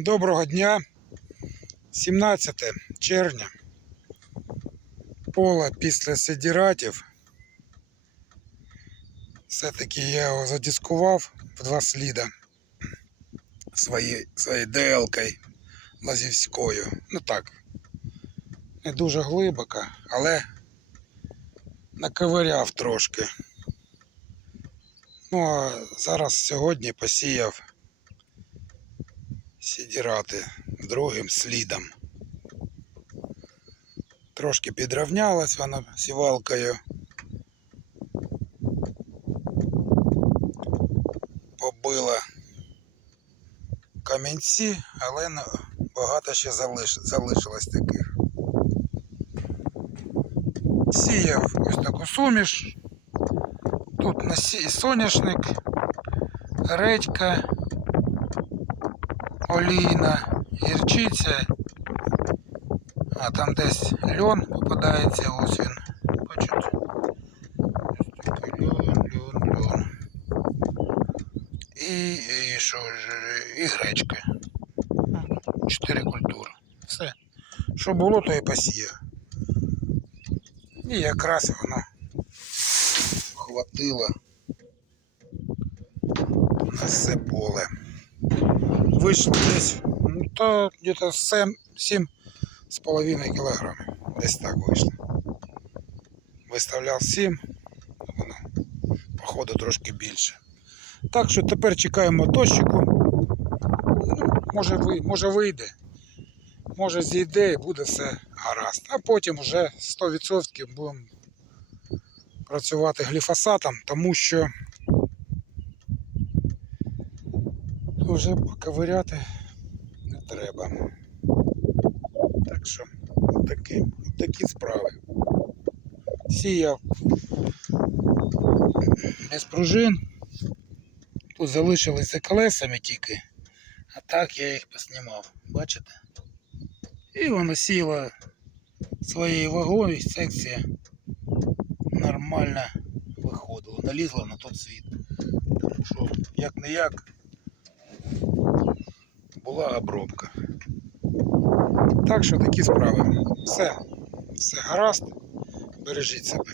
Доброго дня. 17 червня. Поле після сидіратів. Все-таки я його задискував в два сліда своєю своєю ДЛ-кою лазівською. Ну так, не дуже глибоко, але наковиряв трошки. Ну а зараз сьогодні посіяв сідірати другим слідом. Трошки підрівнялась вона сівалкою. Побила камінці, але багато ще залиш, залишилось таких. Сіяв ось таку суміш. Тут насі... соняшник, редька, олійна, гірчиця. А там десь льон попадається, ось він. Бачите? Льон, льон. І, і що і гречка. Чотири культури. Все. Що було, то і посіяв. І якраз воно хватило на все поле. Вийшло десь, ну, то где-то 7, 7 з половиною кілограмів. Десь так вийшло. Виставляв 7, воно, походу, трошки більше. Так що тепер чекаємо дощику. Ну, може, ви, може вийде, може зійде і буде все гаразд. А потім вже 100% будемо працювати гліфосатом, тому що вже поковиряти не треба. Так що такі, такі справи. Сіяв без пружин. Тут залишились за колесами тільки, а так я їх поснімав, бачите? І воно сіло своєю вагою, секція нормально виходила, налізла на той світ. Тому що як не як була обробка. Так що такі справи. Все, все гаразд. Бережіть себе.